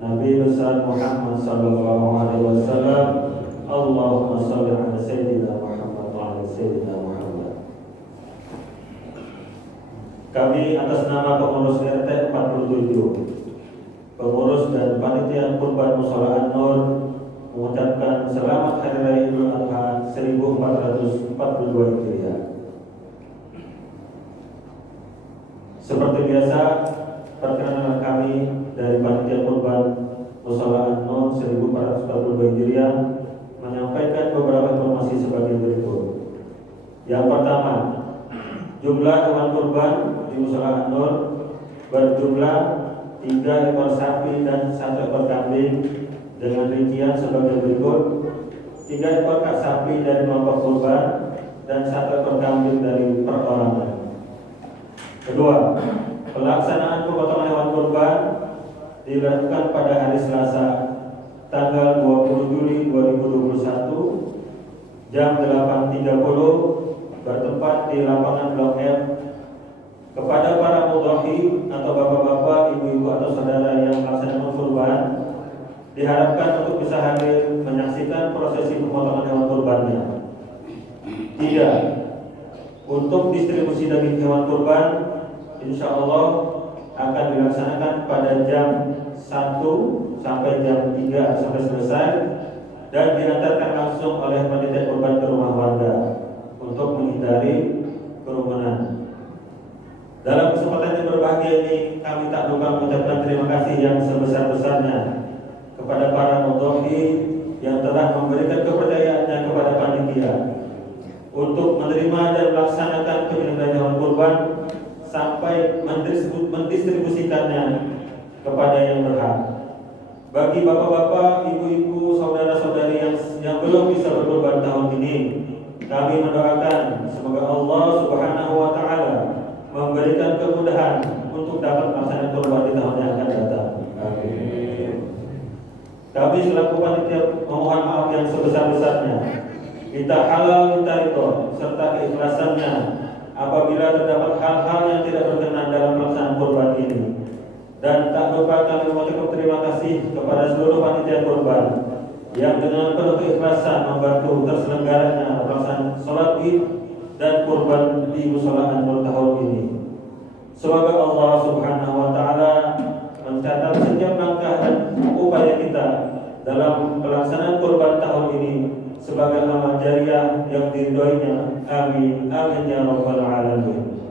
Nabi besar Muhammad sallallahu alaihi wasallam. Allahumma shalli ala sayyidina Muhammad wa ala sayyidina Muhammad. Kami atas nama pengurus RT 47, pengurus dan panitia kurban Mushola An-Nur mengucapkan selamat Hari Raya Idul Adha 1442 Hijriah. Seperti biasa, perkenalan kami dari panitia kurban Mushola An-Nur 1442 Hijriah menyampaikan beberapa informasi sebagai berikut. Yang pertama, jumlah hewan kurban di Mushola An-Nur berjumlah 3 ekor sapi dan 1 ekor kambing dengan rincian sebagai berikut: 3 ekor sapi dari kelompok kurban dan 1 ekor kambing dari perorangan. Kedua, pelaksanaan pemotongan hewan kurban dilakukan pada hari Selasa tanggal 20 Juli 2021 jam 8.30 bertempat di lapangan Blok M. Kepada para mudhahi atau bapak-bapak, ibu-ibu atau saudara yang melaksanakan kurban, diharapkan untuk bisa hadir menyaksikan prosesi pemotongan hewan kurbannya. 3. Untuk distribusi daging hewan kurban insya Allah akan dilaksanakan pada jam 1 sampai jam 3 sampai selesai dan diantarkan langsung oleh panitia kurban ke rumah warga untuk menghindari kerumunan. Dalam kesempatan yang berbahagia ini, kami tak lupa mengucapkan terima kasih yang sebesar-besarnya kepada para mudhahi yang telah memberikan kepercayaannya kepada panitia untuk menerima dan melaksanakan penyembelihan hewan kurban sampai mendistribusikannya kepada yang berhak. Bagi bapak-bapak, ibu-ibu, saudara-saudari yang belum bisa berkurban tahun ini, kami mendoakan semoga Allah Subhanahu wa taala memberikan kemudahan untuk dapat melaksanakan kurban di tahun yang akan datang. Amin. Kami selaku panitia memohon maaf yang sebesar-besarnya. Kita halal, kita ridho serta keikhlasannya apabila terdapat hal-hal yang tidak berkenan dalam pelaksanaan kurban ini. Dan tak lupa kami mengucapkan terima kasih kepada seluruh panitia kurban yang dengan penuh keikhlasan membantu terselenggaranya pelaksanaan sholat Id dan kurban di Mushola An-Nur tahun ini. Semoga Allah Subhanahu wa taala mencatat setiap langkah dan upaya kita dalam pelaksanaan kurban tahun ini sebagai amal jariah yang diridhoinya. Amin amin ya rabbal alamin.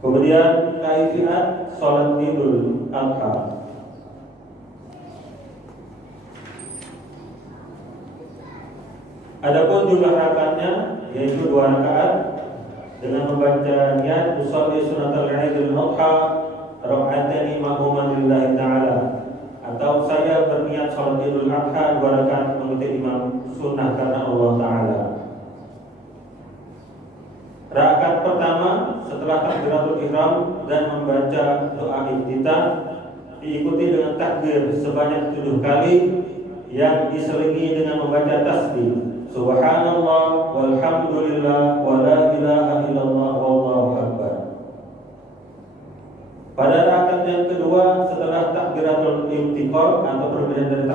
Kemudian kaifiat sholat Idul Adha. Adapun jumlah rakaatnya yaitu 2 rakaat dengan membaca niat usolli sunatal Idul Adha raka'ataini ma'muman lillahi ta'ala, atau saya berniat sholat Idul Adha 2 rakaat mengikuti imam sunnah karena Allah Ta'ala. Rakaat pertama setelah takbiratul ihram dan membaca doa iftitah diikuti dengan takbir sebanyak 7 kali yang diselingi dengan membaca tasbih subhanallah walhamdulillah wa la ilaha illallah wallahu akbar. Pada rakaat yang kedua setelah takbiratul intiqal atau perbedaan dari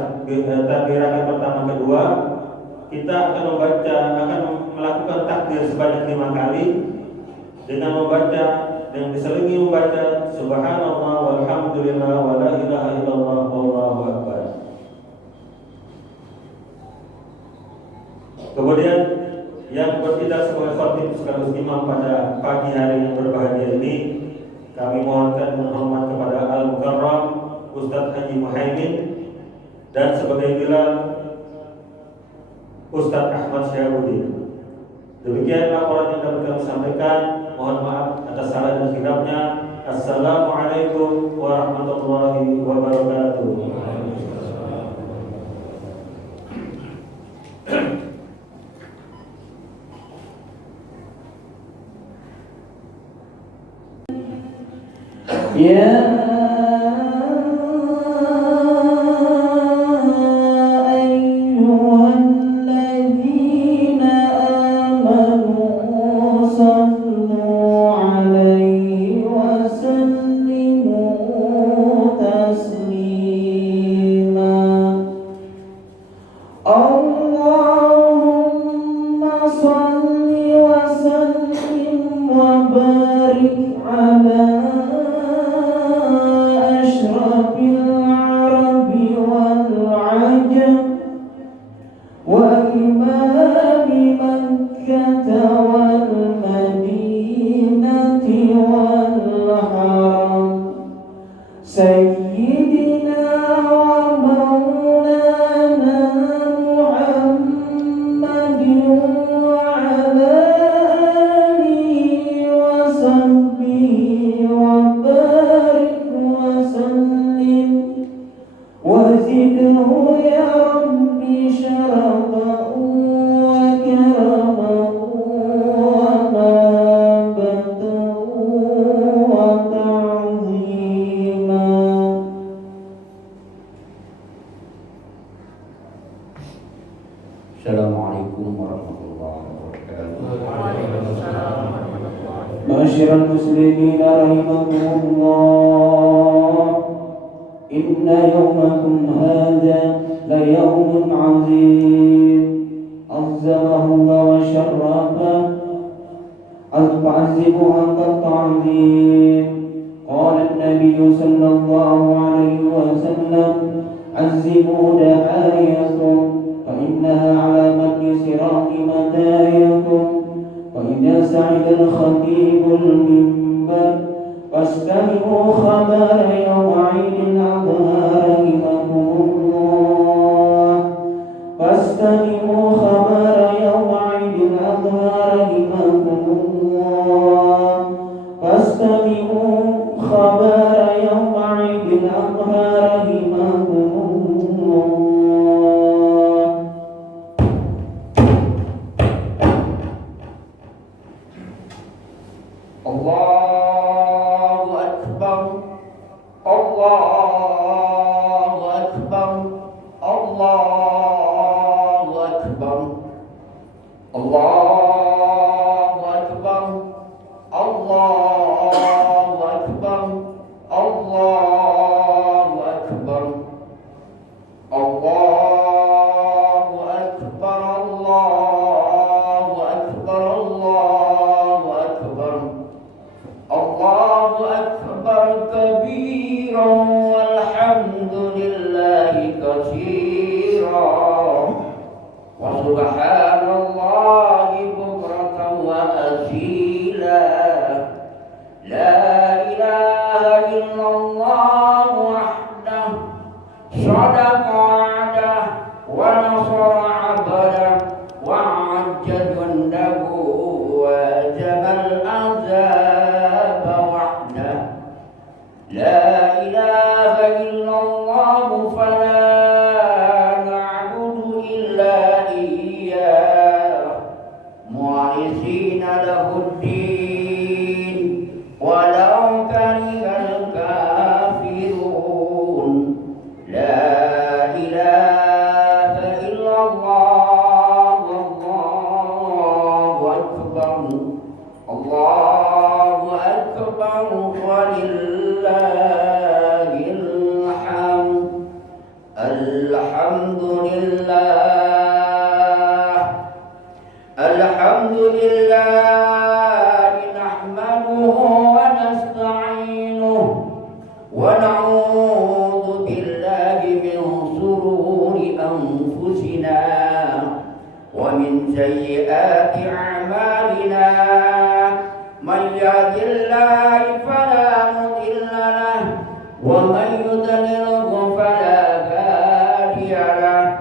takbir rakaat pertama kedua, kita akan melakukan takbir sebanyak 5 kali dengan membaca yang diselingi membaca subhanallah walhamdulillah wa la ilaha illallah wallahu akbar. Kemudian yang bertindak sebagai khatib sekaligus imam pada pagi hari yang berbahagia ini, kami mohonkan hormat kepada Al-Mukarram Ustadz Haji Muhaimin dan sebagai bilal Ustadz Ahmad Syahrudin. Demikian laporan yang dapat kami sampaikan. Mohon maaf atas salah dan silapnya. Assalamualaikum warahmatullahi wabarakatuh. وسلموا تسليما. العرب والعجم وإمام مكة والمدينة والحرم سيدنا ومولانا محمد وعلى آله وصحبه وبارك وسلم وزده يا ربي شرفا وكرما ومهابة وتعظيما. Assalamualaikum warahmatullahi wabarakatuh. Ma'asyiral muslimin rahimakumullah. Inna yawmakum hadha la yawmun 'azim. Azzamahullah wa syarrafa azbazimu haqqa ta'zim. Qala an-nabiy sallallahu alaihi wasallam azzimu dahayakum fa innaha 'ala matni sirati madayakum wa idza sa'ida al-khatibul minbar واستمعوا خبر يوم عيد الأضحى رحمكمullah. واستمعوا خبر يوم عيد الأضحى رحمكمullah. واستمعوا خبر يوم عيد الأضحى رحمكمullah. Allahu Akbar, Allahu Akbar, Allahu Akbar, Allahu Akbar, Allahu Akbar, Allahu Akbar, Allahu Akbar, Allahu Akbar, Allahu Akbar. Allahu Akbar kabiran walhamdulillahi katsiran wa subhanallahi bukratan wa asila. La ilaha illallah wahdahu sadaqa wa'dah wa nasara 'abdah wa 'ajja jundahu wa jabal azab wahdah. La ilaha illallah fala na'budu illa iyyah mu'anisina lahuddin walau karihal kafirun. La ilaha illallah wallahu akbar, Allahu akbar walillahil hamd. Alhamdulillah nahmaduhu wa nasta'inuhu wa na'udzu billahi min shururi anfusina wa min sayyiati a'malina. Man yahdihillahu fala mudilla lahu wa man yudlilhu fala hadiya lahu.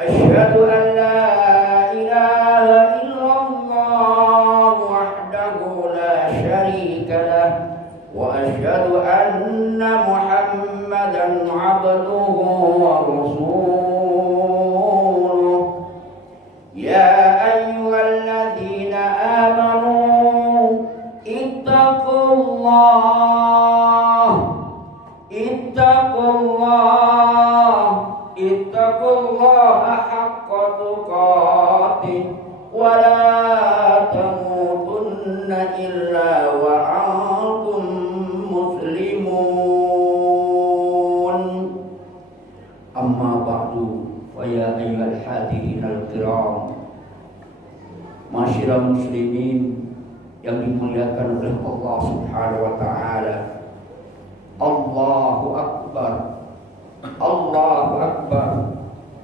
Asyhadu an la ilaha illallah wahdahu la syarika lahu wa asyhadu anna Muhammadan 'abduhu wa rasuluh. Ya ayyuhalladzina amanu ittaqullaha haqqa tuqatih wa la tamutunna illa wa antum muslimun. Amma ba'du, fa ya ayyuhal hadirin al-kiram, masyiral muslimin yang dimuliakan oleh Allah Subhanahu wa taala. Allahu Akbar. akbar. Allahu akbar.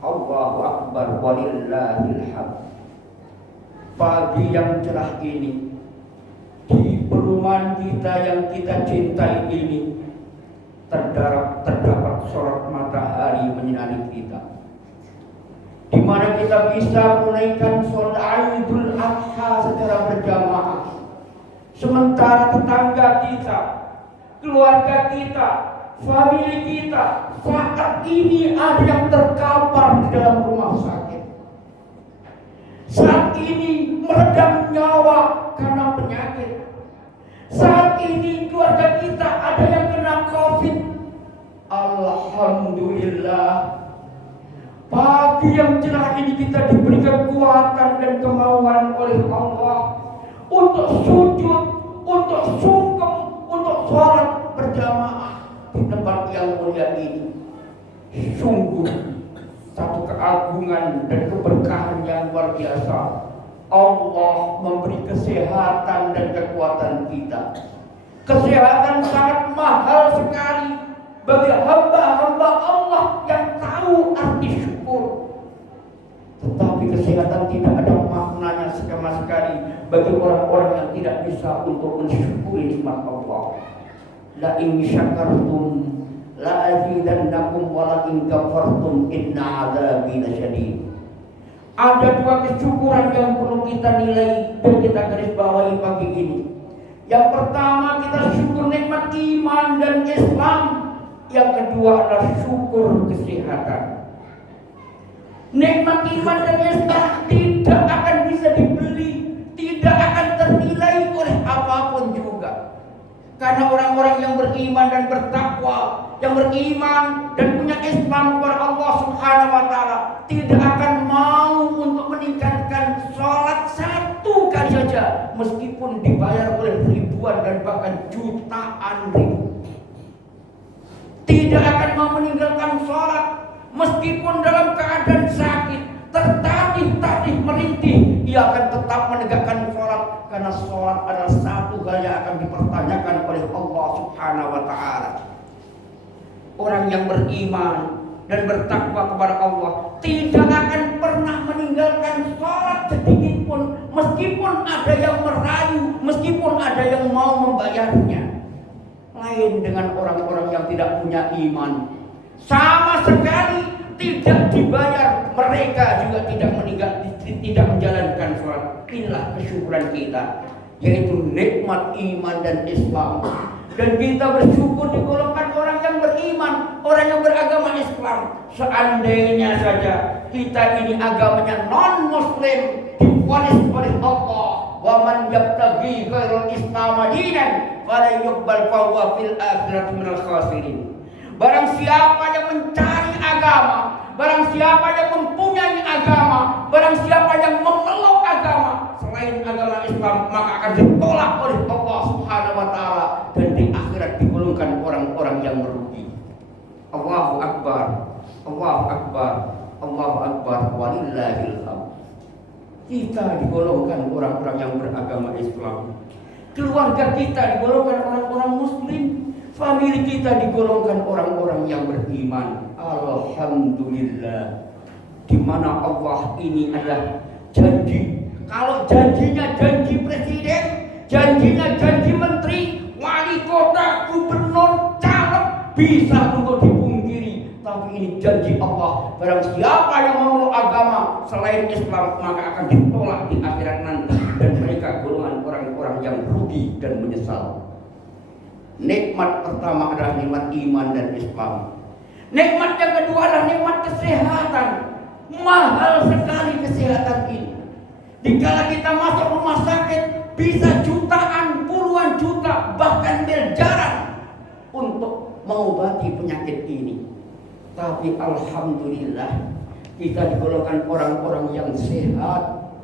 Allahu akbar walillahil hamd. Pagi yang cerah ini, di perumahan kita yang kita cintai ini, terdapat sorot matahari menyinari kita, di mana kita bisa menunaikan sholat Idul Adha secara berjamaah. Sementara tetangga kita, keluarga kita, famili kita saat ini ada yang terkapar di dalam rumah sakit. Saat ini meredam nyawa karena penyakit. Saat ini keluarga kita ada yang kena COVID. Alhamdulillah, pagi yang cerah ini kita diberi kekuatan dan kemauan oleh Allah untuk sujud, untuk sungkem, untuk sholat berjamaah di tempat yang mulia ini. Sungguh satu keagungan dan keberkahan yang luar biasa. Allah memberi kesehatan dan kekuatan kita. Kesehatan sangat mahal sekali bagi hamba-hamba Allah yang tahu arti syukur. Tetapi kesehatan tidak ada maknanya sama sekali bagi orang-orang yang tidak bisa untuk mensyukuri nikmat Allah. La in syakartum la azidannakum wa la in kafartum inna adzabi lasyadid. Ada dua kesyukuran yang perlu kita nilai dan kita garis bawahi pagi ini. Yang pertama, kita syukur nikmat iman dan Islam. Yang kedua adalah syukur kesehatan. Nikmat iman dan Islam tidak akan bisa dibeli, tidak akan ternilai oleh apapun juga. Karena orang-orang yang beriman dan bertakwa, yang beriman dan punya Islam kepada Allah Subhanahu wa taala, tidak akan mau untuk meningkatkan sholat satu kali saja meskipun dibayar oleh ribuan dan bahkan jutaan ribu. Tidak akan mau meninggalkan sholat meskipun dalam keadaan sakit, tertatih-tatih merintih, ia akan tetap menegakkan sholat karena sholat adalah satu hal yang akan dipertanyakan oleh Allah Subhanahu wa taala. Orang yang beriman dan bertakwa kepada Allah tidak akan pernah meninggalkan sholat sedikit pun, meskipun ada yang merayu, meskipun ada yang mau membayarnya. Lain dengan orang-orang yang tidak punya iman, sama sekali tidak dibayar, mereka juga tidak menjalankan sholat. Inilah kesyukuran kita, yaitu nikmat iman dan Islam. Dan kita bersyukur digolongkan orang yang beriman, orang yang beragama Islam. Seandainya saja kita ini agamanya non-muslim, divonis oleh Allah, wa man yabtaghi ghairal Islam dinan fala yuqbal fahuwa fil akhirati minal khasirin. Barang siapa yang mencari agama, barang siapa yang mempunyai agama, barang siapa yang memeluk agama selain agama Islam, maka akan ditolak oleh Allah Subhanahu wa taala dan di akhirat digolongkan orang-orang yang merugi. Allahu akbar. Allahu akbar. Allahu akbar walillahil hamd. Kita digolongkan orang-orang yang beragama Islam. Keluarga kita digolongkan orang-orang muslim. Famili kita digolongkan orang-orang yang beriman. Alhamdulillah. Di mana Allah ini adalah janji. Kalau janjinya janji presiden, janjinya janji menteri, wali kota, gubernur, caleg, bisa untuk dipungkiri. Tapi ini janji Allah. Barang siapa yang memeluk agama selain Islam, maka akan ditolak di akhirat nanti. Dan mereka golongan orang-orang yang rugi dan menyesal. Nikmat pertama adalah nikmat iman dan Islam. Nikmat yang kedua adalah nikmat kesehatan. Mahal sekali kesehatan ini. Dikala kita masuk rumah sakit, bisa jutaan, puluhan juta, bahkan miliaran untuk mengobati penyakit ini. Tapi alhamdulillah, kita digolongkan orang-orang yang sehat,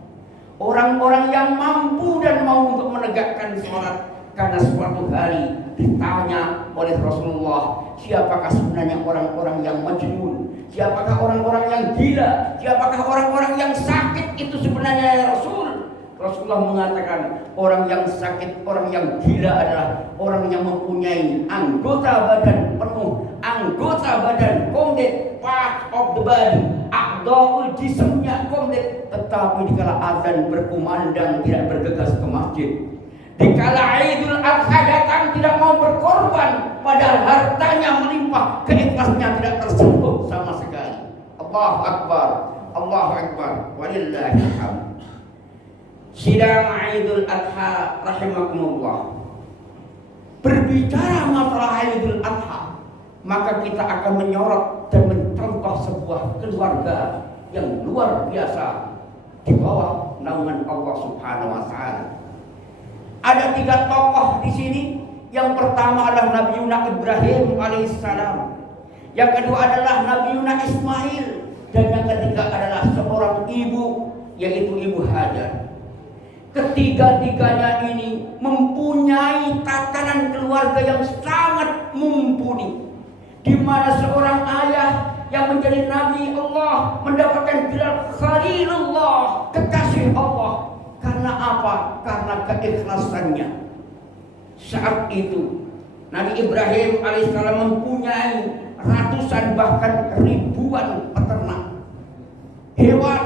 orang-orang yang mampu dan mau untuk menegakkan sholat. Karena suatu hari ditanya oleh Rasulullah, siapakah sebenarnya orang-orang yang majnun? Siapakah orang-orang yang gila? Siapakah orang-orang yang sakit itu sebenarnya ya Rasul? Rasulullah mengatakan orang yang sakit, orang yang gila adalah orang yang mempunyai anggota badan penuh, anggota badan komplit, part of the body, a'dha'ul jismnya komplit, tetapi dikala azan berkumandang tidak bergegas ke masjid. Dikala Idul Adha datang tidak mau berkorban, padahal hartanya melimpah, keikhlasannya tidak tersentuh sama sekali. Allahu Akbar, Allahu Akbar, walillahil hamd. Sidang Idul Adha rahimakumullah. Berbicara masalah Idul Adha, maka kita akan menyorot dan mencontoh sebuah keluarga yang luar biasa di bawah naungan Allah Subhanahu wa taala. Ada 3 tokoh di sini. Yang pertama adalah Nabi Ibrahim alaihissalam. Yang kedua adalah Nabi Ismail, dan yang ketiga adalah seorang ibu, yaitu Ibu Hajar. Ketiga-tiganya ini mempunyai tatanan keluarga yang sangat mumpuni, di mana seorang ayah yang menjadi nabi Allah mendapatkan gelar Khalilullah, kekasih Allah. Karena apa? Karena keikhlasannya. Saat itu Nabi Ibrahim alaihissalam mempunyai ratusan bahkan ribuan peternak hewan.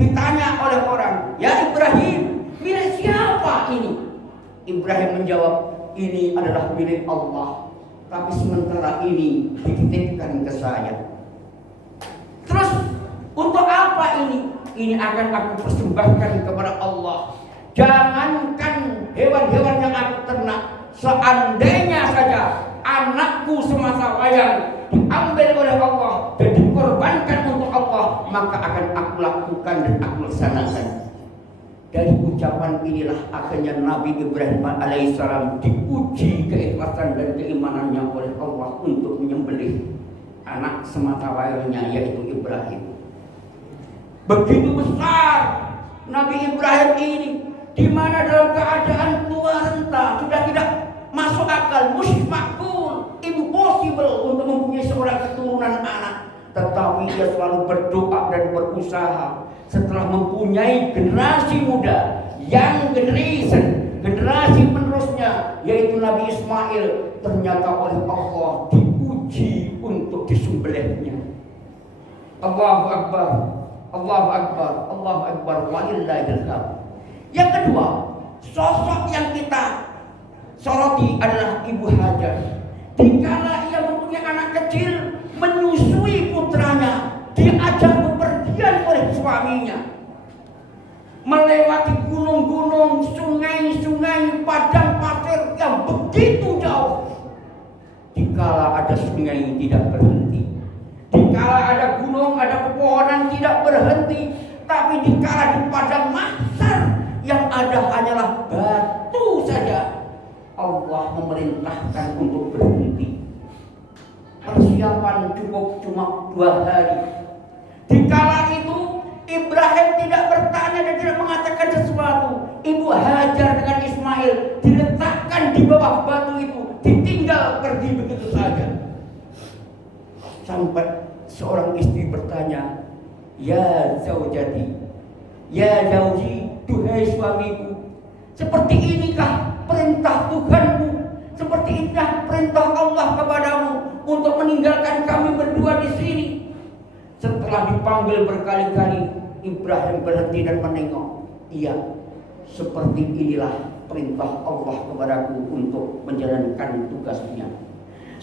Ditanya oleh orang, "Ya Ibrahim, milik siapa ini?" Ibrahim menjawab, "Ini adalah milik Allah, tapi sementara ini dititipkan ke saya." Terus, untuk apa ini? Ini akan aku persembahkan kepada Allah. Jangankan hewan-hewan yang aku ternak, seandainya saja anakku semasa wayang diambil oleh Allah dan dikorbankan untuk Allah, maka akan aku lakukan dan aku laksanakan. Dari ucapan inilah akhirnya Nabi Ibrahim alaihissalam diuji keikhlasan dan keimanannya oleh Allah untuk menyembelih anak semata wayangnya, yaitu Ibrahim. Begitu besar Nabi Ibrahim ini, di mana dalam keadaan tua renta, sudah tidak masuk akal, mustahil, impossible untuk mempunyai seorang keturunan anak. Tetapi ia selalu berdoa dan berusaha. Setelah mempunyai generasi muda, young generation, generasi penerusnya, yaitu Nabi Ismail, ternyata oleh Allah diuji untuk disembelihnya. Allahu Akbar, Allahu Akbar, Allahu Akbar, walillahil hamd. Yang kedua, sosok yang kita soroti adalah Ibu Hajar. Dikala ia mempunyai anak kecil, menyusui putranya, diajak bepergian oleh suaminya, melewati gunung-gunung, sungai-sungai, padang pasir yang begitu jauh. Dikala ada sungai tidak berhenti, dikala ada gunung, ada pepohonan tidak berhenti, tapi dikala di padang mahsyar yang ada hanyalah batu saja, Allah memerintahkan untuk berhenti. Persiapan cukup cuma 2 hari. Dikala itu Ibrahim tidak bertanya dan tidak mengatakan sesuatu. Ibu Hajar dengan Ismail diletakkan di bawah batu itu, ditinggal pergi begitu saja. Sampai seorang istri bertanya, "Ya zaujati, ya zauji, duhai suamiku, seperti inikah perintah Tuhanmu? Seperti inikah perintah Allah kepadamu untuk meninggalkan kami berdua di sini?" Setelah dipanggil berkali-kali, Ibrahim berhenti dan menengok. "Iya, seperti inilah perintah Allah kepadaku untuk menjalankan tugasnya."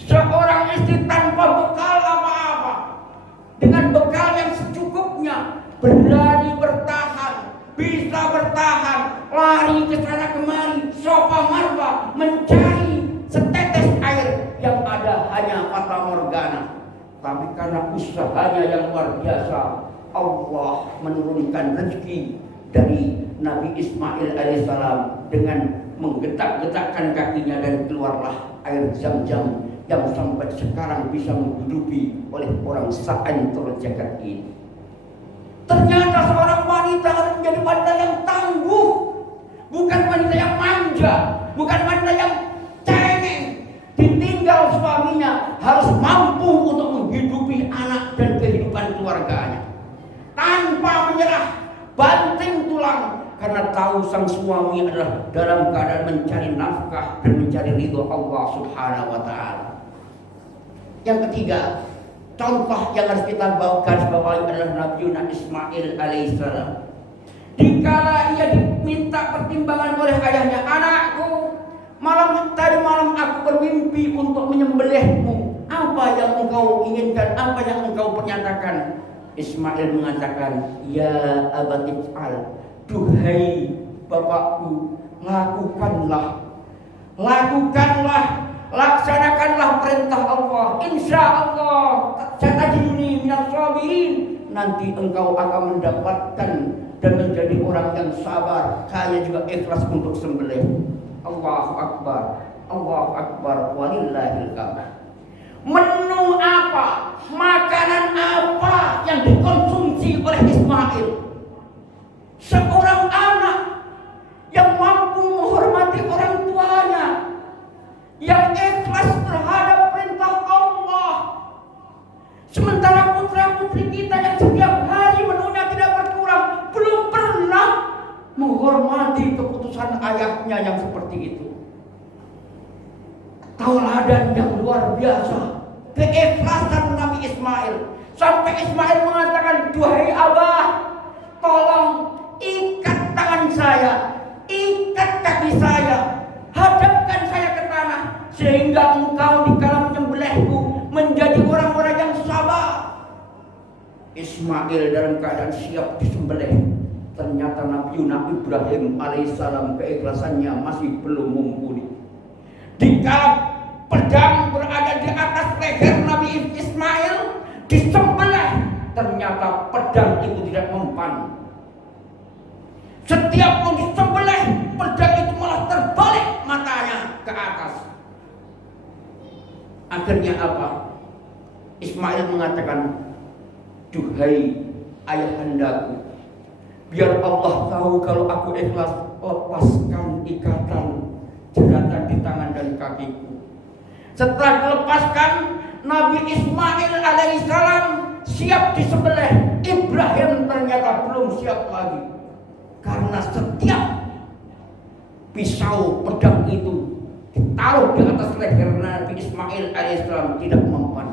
Seorang istri tanpa bekal apa-apa, dengan bekal yang secukupnya, berani bertahan, bisa bertahan, lari ke sana kemari, sopa marwa, mencari setetes air yang ada hanya fata morgana. Tapi karena usahanya yang luar biasa, Allah menurunkan rezeki dari Nabi Ismail alaihissalam dengan menggetak-getakkan kakinya, dan keluarlah air Zam-Zam yang sampai sekarang bisa menghidupi oleh orang seantero jagat ini. Ternyata seorang wanita harus menjadi wanita yang tangguh, bukan wanita yang manja, bukan wanita yang cengeng. Ditinggal suaminya, harus mampu untuk menghidupi anak dan kehidupan keluarganya tanpa menyerah, banting tulang, karena tahu sang suami adalah dalam keadaan mencari nafkah dan mencari ridho Allah Subhanahu wa taala. Yang ketiga, contoh yang harus kita garisbawahi adalah Nabi Ismail alaihissalam. Dikala ia diminta pertimbangan oleh ayahnya, "Anakku, tadi malam aku bermimpi untuk menyembelihmu. Apa yang engkau inginkan? Apa yang engkau pernyatakan?" Ismail mengatakan, "Ya abati if'al, duhai bapakku, laksanakanlah perintah Allah. Insya Allah, satajiduni minas sabirin. Nanti engkau akan mendapatkan dan menjadi orang yang sabar. Saya juga ikhlas untuk sembelih." Allahu Akbar, Allahu Akbar, walillahil hamd. Menu apa, makanan apa yang dikonsumsi oleh Ismail? Seorang anak yang mampu menghormati orang tuanya, yang ikhlas terhadap perintah Allah. Sementara putra-putri kita yang setiap hari menunya tidak berkurang, belum pernah menghormati keputusan ayahnya yang seperti itu. Tauladan yang luar biasa, keikhlasan Nabi Ismail, sampai Ismail mengatakan, "Duhai Abah, tolong ikat tangan saya, ikat kaki saya, hadapkan saya ke tanah, sehingga engkau dikala menyembelihku menjadi orang-orang yang sabar." Ismail dalam keadaan siap disembelih. Ternyata Nabi Ibrahim alaihissalam keikhlasannya masih belum mumpuni. Dikala pedang berada di atas leher Nabi Ismail, disembelih, ternyata pedang itu tidak mempan. Setiap mau disembelih, pedang itu malah terbalik matanya ke atas. Akhirnya apa? Ismail mengatakan, "Duhai ayahandaku, biar Allah tahu kalau aku ikhlas, lepaskan ikatan jeratan di tangan dan kakiku." Setelah dilepaskan, Nabi Ismail alaihissalam siap disembelih. Ibrahim ternyata belum siap lagi, karena setiap pisau pedang itu ditaruh di atas leher Nabi Ismail alaihissalam tidak mempan.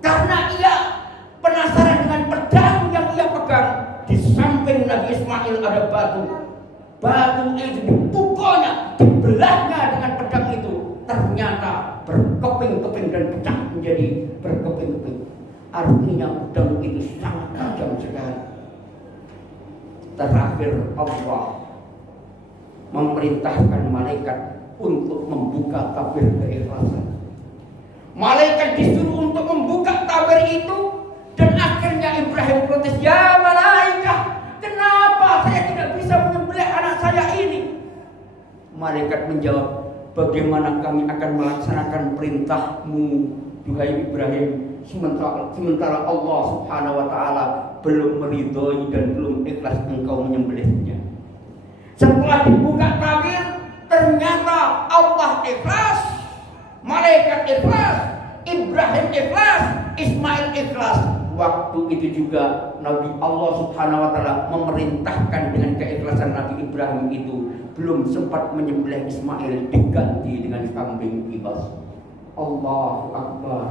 Karena ia penasaran dengan pedang yang ia pegang. Di samping Nabi Ismail ada batu. Batu itu dipukulnya, dibelahnya dengan pedang itu. Ternyata berkeping-keping dan pecah menjadi berkeping-keping. Artinya pedang itu sangat tajam sekali. Terakhir Allah memerintahkan malaikat untuk membuka tabir keikhlasan. Malaikat disuruh untuk membuka tabir itu, dan akhirnya Ibrahim protes, "Ya malaikat, kenapa saya tidak bisa menyembelih anak saya ini?" Malaikat menjawab, "Bagaimana kami akan melaksanakan perintahmu, duhai Ibrahim, sementara Allah Subhanahu wa taala belum meridhoi dan belum ikhlas engkau menyembelihnya." Setelah dibuka tabir, ternyata Allah ikhlas, malaikat ikhlas, Ibrahim ikhlas, Ismail ikhlas. Waktu itu juga Nabi Allah Subhanahu wa taala memerintahkan dengan keikhlasan Nabi Ibrahim itu, belum sempat menyembelih Ismail, diganti dengan kambing kibas. Allahu Akbar,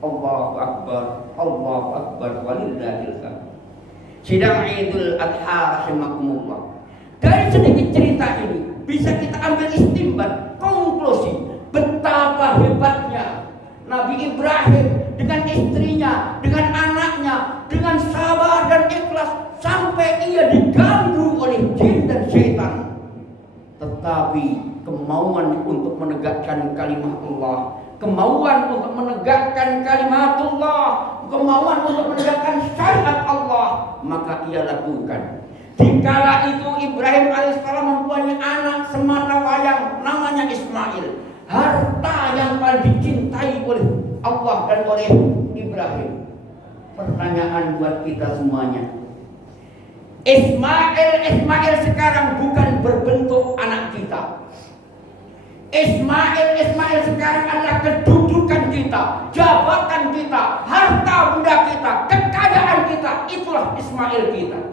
Allahu Akbar, Allahu Akbar, walillahil hamd. Sidang Idul Adha rahimakumullah. Dari sedikit cerita ini bisa kita ambil istimbat, konklusi betapa hebatnya Nabi Ibrahim dengan istrinya, dengan anaknya, dengan sabar dan ikhlas, sampai ia diganggu oleh jin dan syaitan. Tetapi kemauan untuk menegakkan kalimat Allah, kemauan untuk menegakkan kalimat Allah, kemauan untuk menegakkan syariat Allah, maka ia lakukan. Dikala itu Ibrahim alaihissalam mempunyai anak semata wayang namanya Ismail, harta yang paling dicintai oleh Allah dan oleh Ibrahim. Pertanyaan buat kita semuanya, Ismail sekarang bukan berbentuk anak kita. Ismail sekarang adalah kedudukan kita, jabatan kita, harta benda kita, kekayaan kita. Itulah Ismail kita.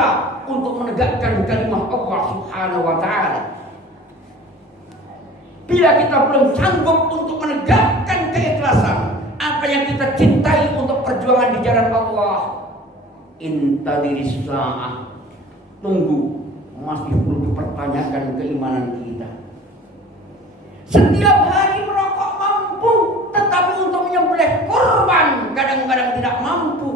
kita untuk menegakkan kalimat Allah Subhanahu wa taala. Bila kita belum sanggup untuk menegakkan keikhlasan, apa yang kita cintai untuk perjuangan di jalan Allah, intadiris sa'ah, tunggu, masih perlu dipertanyakan keimanan kita. Setiap hari merokok mampu, tetapi untuk menyembelih kurban kadang-kadang tidak mampu.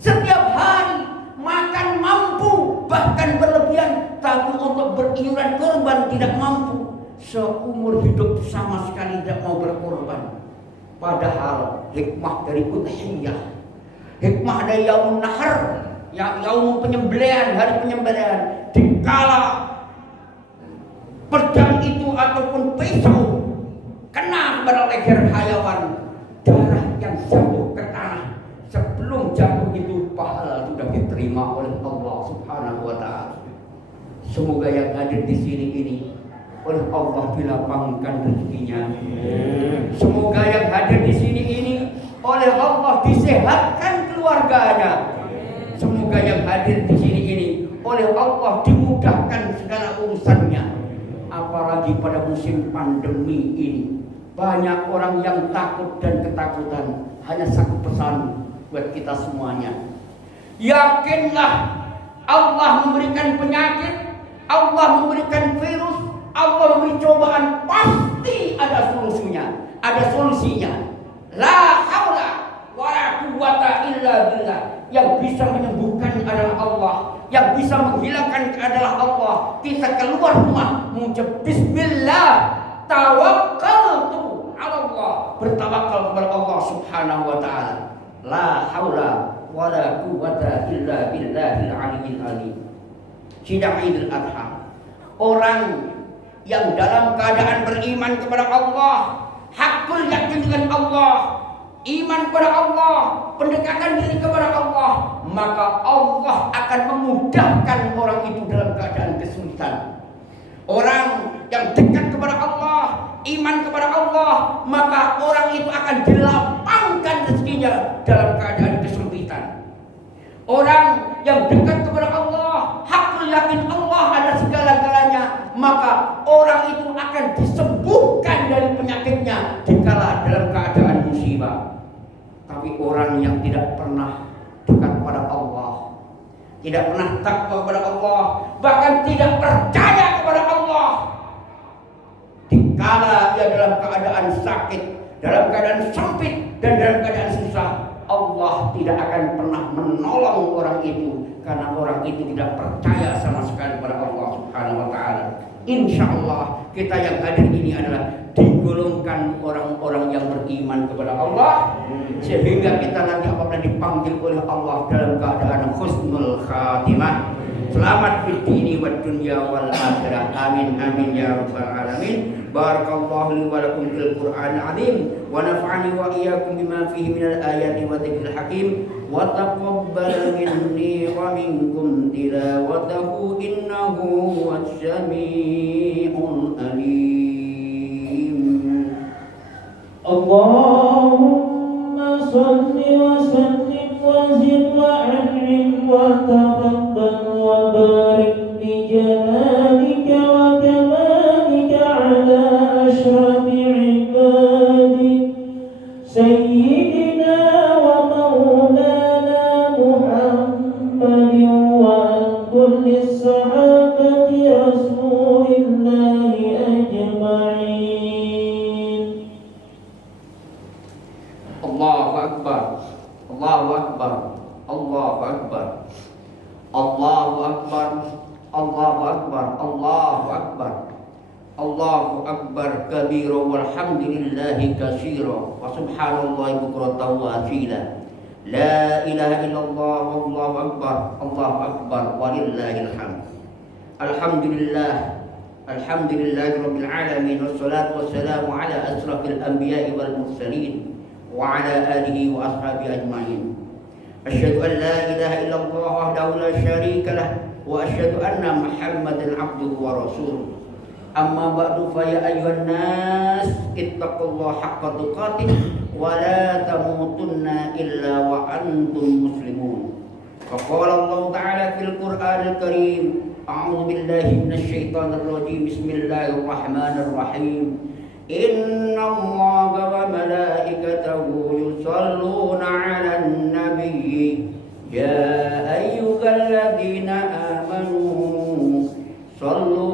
Setiap hari makan mampu, bahkan berlebihan, tapi untuk beriuran kurban tidak mampu. Seumur hidup sama sekali tidak mau berkorban. Padahal hikmah dari udhiyah, hikmah dari yaumun nahar, yaum penyembelihan, hari penyembelihan, dikala pedang itu ataupun pisau kena pada leher hayawan, darah yang jatuh ke tanah, sebelum jatuh itu pahala sudah diterima oleh Allah Subhanahu wa taala. Semoga yang hadir di sini ini oleh Allah dilapangkan rezekinya. Semoga yang hadir di sini ini oleh Allah disehatkan keluarganya. Semoga yang hadir di sini ini oleh Allah dimudahkan segala urusannya. Apalagi pada musim pandemi ini, banyak orang yang takut dan ketakutan. Hanya satu pesan buat kita semuanya: yakinlah Allah memberikan penyakit, Allah memberikan virus, Allah memberi cobaan, pasti ada solusinya. Ada solusinya. La haula wala quwwata illa billah. Yang bisa menyembuhkan adalah Allah, yang bisa menghilangkan adalah Allah. Kita keluar rumah mengucap bismillah, tawakkaltu ala Allah, bertawakal kepada Allah Subhanahu wa taala. La haula wala quwwata illa billahil aliyyil azim. Sidang Idul Adha, orang yang dalam keadaan beriman kepada Allah, hakul yakin dengan Allah, iman kepada Allah, pendekatan diri kepada Allah, maka Allah akan memudahkan orang itu dalam keadaan kesulitan. Orang yang dekat kepada Allah, iman kepada Allah, maka orang itu akan dilapangkan rezekinya dalam keadaan kesulitan. Orang yang dekat kepada Allah, hakul yakin Allah ada segala-galanya, maka orang itu akan disembuhkan dari penyakitnya dikala dalam keadaan musibah. Tapi orang yang tidak pernah dekat kepada Allah, tidak pernah takwa kepada Allah, bahkan tidak percaya kepada Allah, dikala dia dalam keadaan sakit, dalam keadaan sempit, dan dalam keadaan susah, Allah tidak akan pernah menolong orang itu, karena orang itu tidak percaya sama sekali kepada Allah Subhanahu wa taala. Insya Allah kita yang hadir ini adalah digolongkan orang-orang yang beriman kepada Allah, sehingga kita nanti apabila dipanggil oleh Allah dalam keadaan husnul khatimah, selamat fid dini wad dunya wal akhirah. Amin amin ya rabbal alamin. Barakallahu li wa lakum fil Qur'anil azim wa nafa'ani wa iyyakum bima fihi minal ayati wa dzikril hakim wa taqabbal minni wa minkum tilawatahu innahu huwas samiul alim. Allahumma salli wa sallim wa zid wa an'im wa tafaddal wa barik bi jalalika wa kamalika ala ashrafi ibadik sayyidina wa maulana Muhammadin wa an kulli sahabati rasulillahi ajma'in. Allahu Akbar, Allahu Akbar, Allahu Akbar, Allahu Akbar, Allahu Akbar, Allahu Akbar, Allahu Akbar kabira walhamdulillahi katsira wa subhanallahi bukratan wa asila. La ilaha illallah wallahu akbar, Allahu akbar walillahil hamd. Alhamdulillah, alhamdulillahi rabbil alamin, wassalatu wassalamu ala asrafil anbiya'i wal mursalin wa ala alihi wa ashabihi ajma'in. Asyhadu an la ilaha illallah wahdahu la syarika lah wa asyhadu anna Muhammadan abduhu wa rasuluh. Amma ba'du fa ya ayyuhan nas ittaqullaha haqqa tuqatih wa la tamutunna illa wa antum muslimun. فقال الله تعالى في القرآن الكريم أعوذ بالله من الشيطان الرجيم بسم الله الرحمن الرحيم إن الله وملائكته يصلون على النبي يا أيها الذين آمنوا صلوا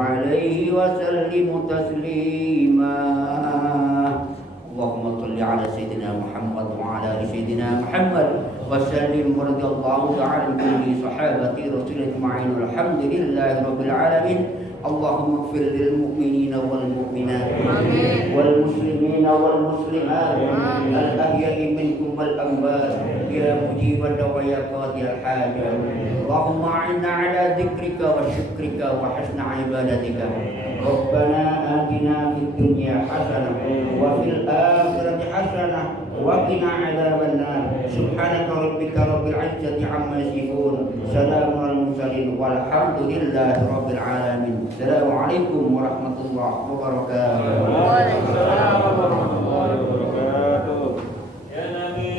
عليه وسلموا تسليما اللهم صل على سيدنا محمد وعلى آل سيدنا محمد وسلم ورضي الله تعالى عن كل صحابة رسول أجمعين والحمد لله رب العالمين اللهم اغفر للمؤمنين والمؤمنات والمسلمين والمسلمات الأحياء منكم والأموات يا مجيب الدعاء يا قاضي الحاجة اللهم أعنا على ذكرك وشكرك وحسن عبادتك ربنا آتنا في الدنيا حسنة وفي الآخرة حسنة وقنا عذاب النار سبحانك ربك رب العزة عما يصفون سلام على المرسلين والحمد لله رب العالمين السلام عليكم ورحمة الله وبركاته. Waalaikumsalam warahmatullahi wabarakatuh. Ya Nabi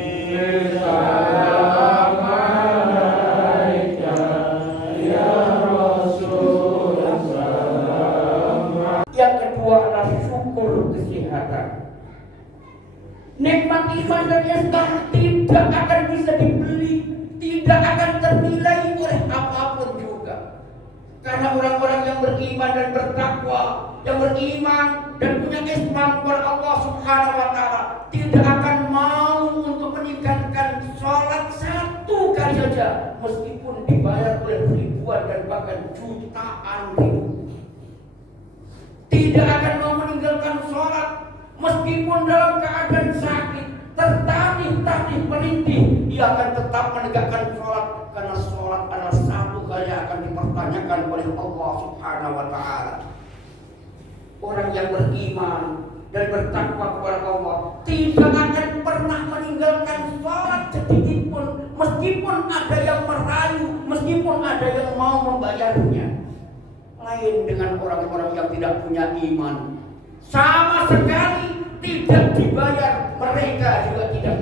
salam alaika ya Rasul salam. Yang kedua adalah syukur kesehatan. Nikmat iman dan Islam tidak akan bisa dibeli, tidak akan ternilai oleh apapun juga. Karena orang-orang yang beriman dan bertakwa, yang beriman dan punya Islam kepada Allah Subhanahu wa taala, tidak akan mau untuk meninggalkan sholat satu kali saja meskipun dibayar oleh ribuan dan bahkan jutaan ribu. Tidak akan mau meninggalkan sholat meskipun dalam keadaan sakit, tertatih-tatih merintih, ia akan tetap menegakkan sholat karena sholat adalah satu kali yang akan dipertanyakan oleh Allah Subhanahu wa taala. Orang yang beriman dan bertakwa kepada Allah tidak akan pernah meninggalkan sholat sedikit pun, meskipun ada yang merayu, meskipun ada yang mau membayarnya. Lain dengan orang-orang yang tidak punya iman, sama sekali tidak dibayar, mereka juga tidak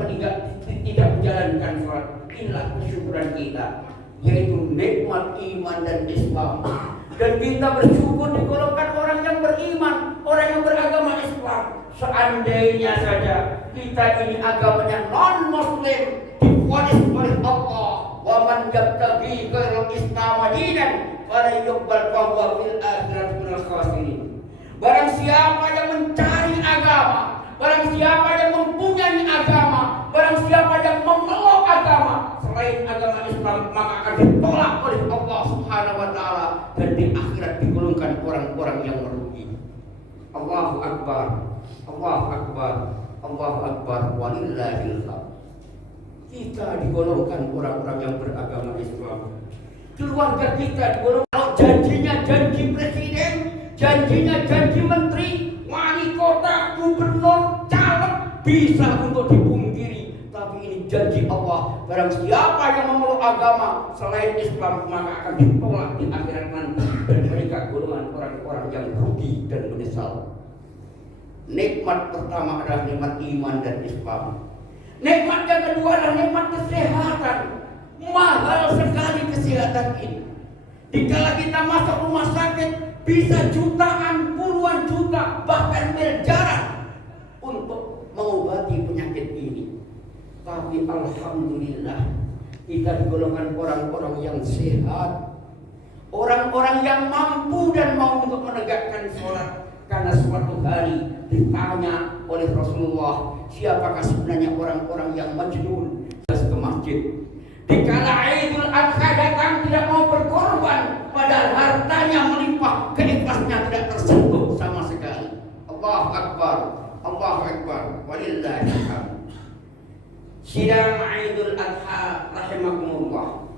menjalankan sholat. Inilah kesyukuran kita, yaitu nikmat iman dan Islam. Dan kita bersyukur digolongkan orang yang beriman, orang yang beragama Islam. Seandainya saja kita ini agamanya non-Muslim, divonis oleh Allah, wa man yabtaghi ghairal Islam dinan fala yuqbal fahuwa fil akhirati minal khasirin. Barang siapa yang mencari agama, barang siapa yang mempunyai agama, barang siapa yang memeluk agama selain agama Islam, maka akan ditolak oleh Allah Subhanahu wa taala dan di akhirat digolongkan orang-orang yang merugi. Allahu Akbar, Allahu Akbar, Allahu Akbar, walillahil hamd. Kita digolongkan orang-orang yang beragama Islam. Keluarga kita digolongkan, kalau janjinya janji presiden, janjinya janji menteri, wali kota, gubernur, caleg bisa untuk dipungkiri. Tapi ini janji Allah, barang siapa yang memeluk agama selain Islam maka akan ditolak di akhirat nanti, dan mereka golongan orang-orang yang rugi dan menyesal. Nikmat pertama adalah nikmat iman dan Islam. Nikmat yang kedua adalah nikmat kesehatan. Mahal sekali kesehatan ini. Dikala kita masuk rumah sakit bisa jutaan, puluhan juta, bahkan miliaran untuk mengobati penyakit ini. Tapi alhamdulillah kita digolongkan orang-orang yang sehat, orang-orang yang mampu dan mau untuk menegakkan sholat. Karena suatu hari ditanya oleh Rasulullah, siapakah sebenarnya orang-orang yang majnun ke masjid. Dikala Idul Adha datang tidak mau berkorban, padahal hartanya melimpah, keikhlasnya tidak tersentuh sama sekali. Allahu Akbar, Allahu Akbar, walillahil hamd. Sidang Idul Adha rahimakumullah.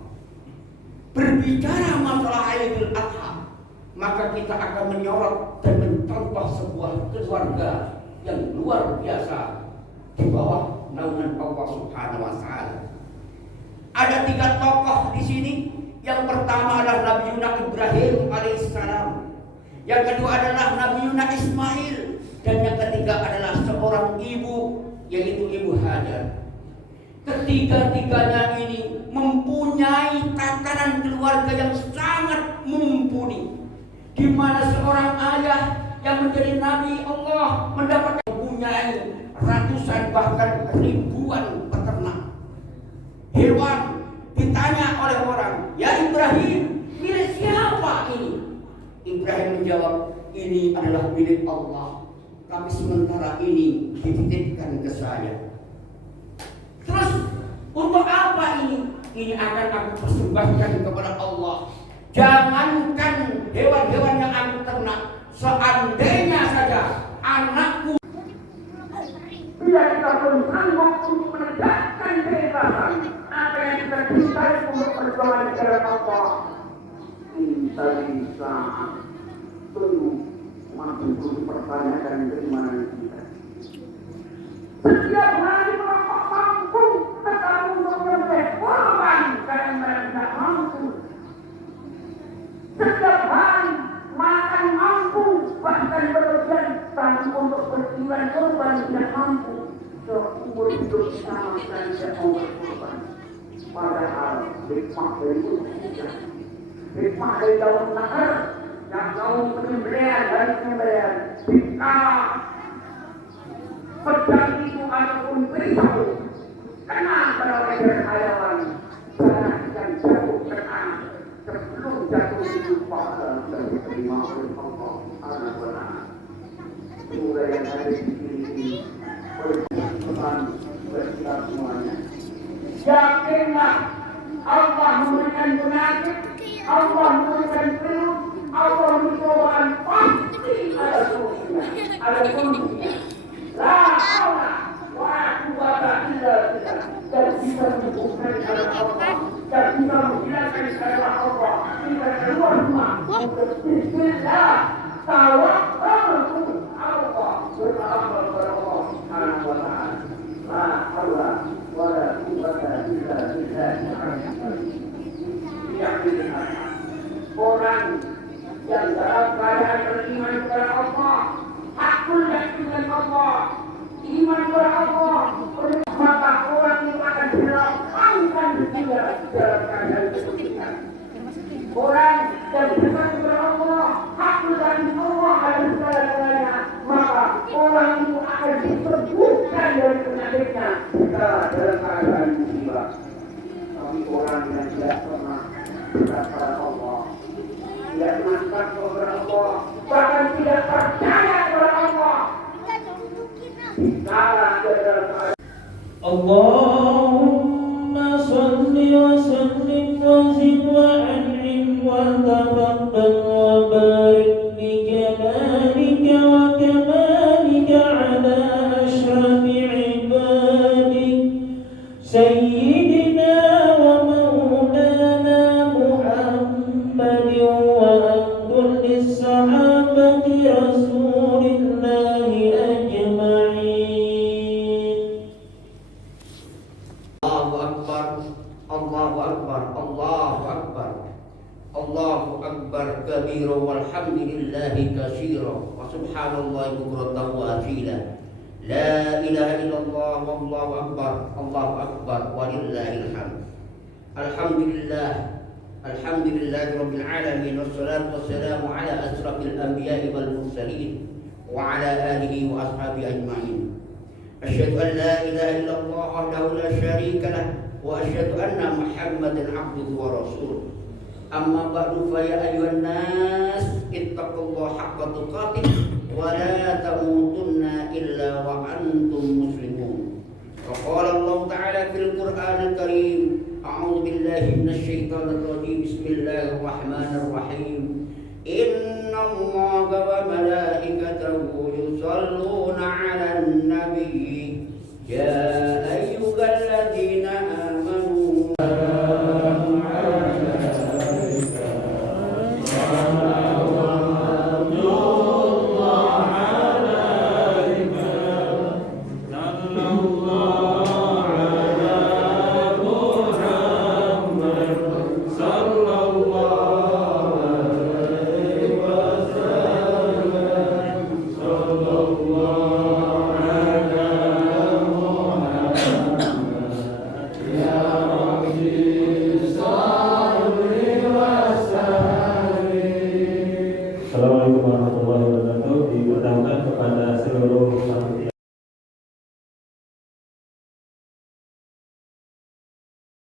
Berbicara masalah Idul Adha, maka kita akan menyorot dan mencontoh sebuah keluarga yang luar biasa di bawah naungan Allah Subhanahu wa taala. Ada 3 tokoh di sini. Yang pertama adalah Nabi Ibrahim alaihissalam. Yang kedua adalah Nabi Ismail, dan yang ketiga adalah seorang ibu yaitu Ibu Hajar. Ketiga-tiganya ini mempunyai tatanan keluarga yang sangat mumpuni, di mana seorang ayah yang menjadi nabi Allah mendapatkan mempunyai ratusan bahkan ribuan peternak hewan. Ditanya oleh orang, "Ya Ibrahim, milik siapa ini?" Ibrahim menjawab, "Ini adalah milik Allah, tapi sementara ini dititipkan ke saya." Terus untuk apa ini? Ini akan aku persembahkan kepada Allah. Jangankan hewan-hewan yang aku ternak, seandainya saja anakku tidak kita pun sanggup untuk menegakkan kebebasan apa yang kita cintai untuk perjuangan negara Allah, kita bisa penuh mampu pertanyakan keimanan kita. Setiap hari merokok mampu, tetapi untuk menyembelih korban karena mereka tidak mampu. Setiap hari makan mampu, bahkan berlebihan, tapi untuk berjiwa korban tidak mampu. Seumur hidup sama sekali tidak mau berkorban. Padahal hikmah dari itu tidak. Hikmah dari daun nahar yang daun penyembelihan dari penyembelihan. Jika pedang itu ataupun pisau kena pada leher hayawan, darah yang jatuh kena sebelum jatuh itu pada dan diterima oleh Allah Anak benar. Surah yang ada di sini oleh Tuhan berkata semuanya. Yakinlah Allah memberikan penyakit, Allah memberikan virus, Allah memberikan pasti ada solusinya, ada solusinya. La haula wa la quwwata illa billah. Dan bisa menyembuhkan karena Allah, dan bisa menghilangkan karena Allah. Kita keluar rumah untuk bismillah, tawakkaltu Allah, bertawakal kepada Allah Subhanahu wa ta'ala. La haula wa la quwwata illa billah. Yakinlah orang yang dalam keadaan beriman kepada Allah, hakul yakin dengan Allah, iman kepada Allah, maka orang itu akan dilapangkan juga dalam keadaan kesulitan. Orang yang beriman kepada Allah, hakul yakin Allah dan segala-galanya, maka orang itu akan disembuhkan dari penyakitnya dalam keadaan musibah. Tapi orang yang tidak pernah dekat pada Allah, tidak menangkap kepada Allah, bahkan tidak percaya kepada Allah, Allahumma salli wa sallim wa zid wa an'im wa tafaddal wa barik bi jalalika wa kamalika ala ashrafi ibadik sayyidina wa maulana Muhammadin wa kulli sahabati rasulillahi ajma'in. Allahu Akbar, Allahu Akbar, Allahu Akbar, Allahu Akbar kabira walhamdulillahi katsira wa subhanallahi bukratan wa asila. La ilaha illallah wallahu akbar, Allahu akbar walillahil hamd. Alhamdulillah, alhamdulillahi rabbil alamin, wassalatu wassalamu ala asrafil anbiya'i wal mursalin wa ala alihi wa ashabihi ajma'in. Asyhadu an la ilaha illallah wahdahu la syarika lah wa asyhadu anna Muhammadan abduhu wa rasuluh. Amma ba'du, fa ya ayyuhan nas ittaqullaha haqqa tuqatih wa la tamutunna illa wa antum muslimun. Wa qala Allah ta'ala fil Qur'anil Karim, a'udzu billahi minasy syaithanir rajim, bismillahirrahmanir rahim. Innallaha wa malaikatahu yusholluna 'alan nabiy ya ayyuhalladzina amanu Ya Rabbi